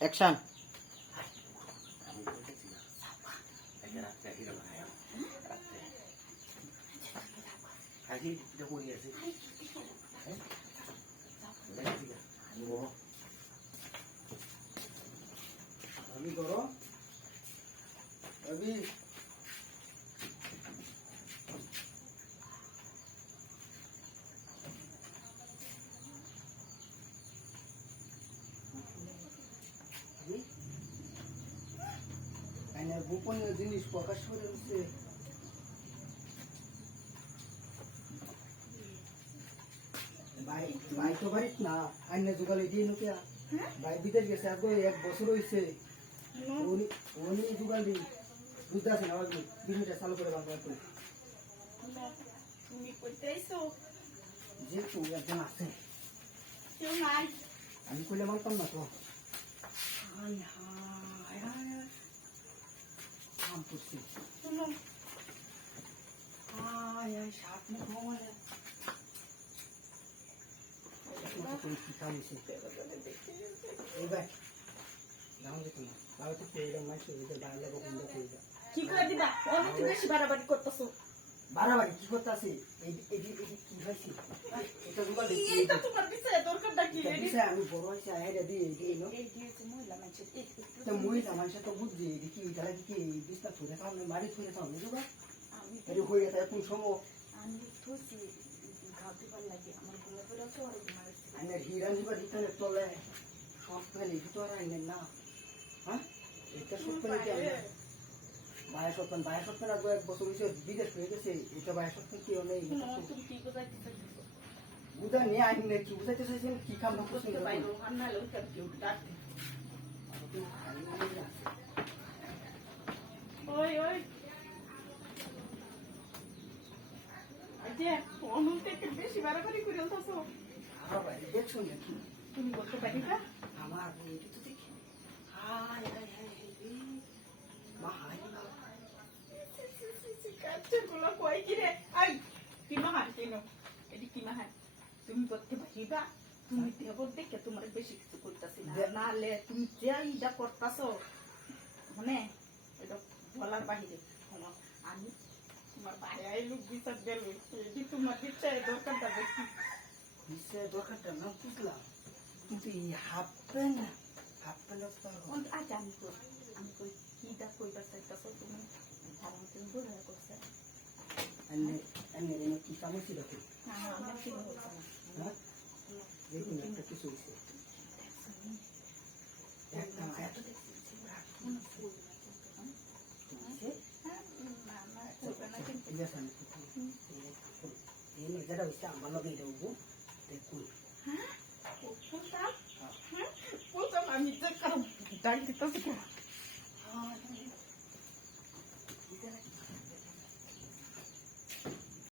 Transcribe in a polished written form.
Action. আমি করো আমি গোপনীয় জিনিস প্রকাশ করে দিচ্ছে। ভাই ভাই তো বাড়িত না আইন যোগালে দিয়ে নোকিয়া ভাই বিদেশ গেছে আগে 1 বছর হয়েছে। উনি উনি যোগাল দি বুঝতে আছে না বিষয়টা চালু করে বাংলা করে তুমি কইতেইছো যে তুমি একজন আছে কেউ নাই। আমি কইলে মানতাম না তো। হাই হাই হাই কাম করছি শুনো হাই হাই সাত মুখ মনে কি কাম হয়েছে এই ভাই নাম যেত না তাহলে তো পেয়ে মাসে বাইরে বন্ধ করে দাও। কি করে দিবা? অনেক বেশি বাড়াবাড়ি করতেছো। বাড়াবাড়ি কি করতে আছে এই কি হয়েছে এটা যোগাল দি এইটা তোমার বিষয়ে দরকারটা কি? আমি বড় হয়েছে আইডিয়া দিয়ে এই নো এই দিয়েছে মহিলা মানুষের তো মহিলা মানুষ তো বুঝছি দেখি তারা কি বিস্তার ধরে খাওয়া বাড়ি ধরে খাওয়া বুঝবা আমি এটা হয়ে গেছে কোন সময় আমি থুসি ঘাও দিবার লাগে আমার ঘুমে পড়ে আছে আর ঘুমাই আইনে হিরান দিবার হিতানে তলে সব ফেলে ভিতর আইনে না হ্যাঁ এটা সব ফেলে কি আমরা বায়া সপ্তাহ আগে 1 বছর হয়েছে বিদেশ হয়ে গেছে এটা বায়া সপ্তাহ কি নেই তুমি কি বুঝাইতে চাইছো? বুঝা নিয়ে আইনে কি বুঝাইতে চাইছেন কি কাম করছেন বুঝতে পাইলো হান্না লোক কেউ ডাকতে ওই ওই আজে অনুন থেকে বেশি বাড়াবাড়ি করে উঠছো। দেখছো নাকি তুমি করতে পারি না? আমার এটা তো দেখি হাই হাই হাই মা হাই কাচ্চাগুলো কই কি রে? আই কি মাহান কেন? এটি কি মাহান? তুমি করতে পারিবা? তুমি দেহ দেখে তোমার বেশি কিছু করতেছি না, নাহলে তুমি যা করতেছো মানে এটা বলার বাহিরে। আমি তোমার বাইরে আইলু বিচার গেল এটি তোমার ইচ্ছায় দরকারটা দেখি নিশ্চয় দরকারটা না বুঝলাম কিন্তু এই হাফপ্যান্ট আজ আমি কই কিটা কইবার চাইতেছো তুমি ভালো মতন বোঝা করছে কি কাম ছিল আমার কি হচ্ছে না হ্যাঁ দেখুন একটা কিছু হয়েছে একটা এত যেটা হচ্ছে আমার লগে এটা উঠবো দেখুন আমি যে কারো ডাক দিতেছি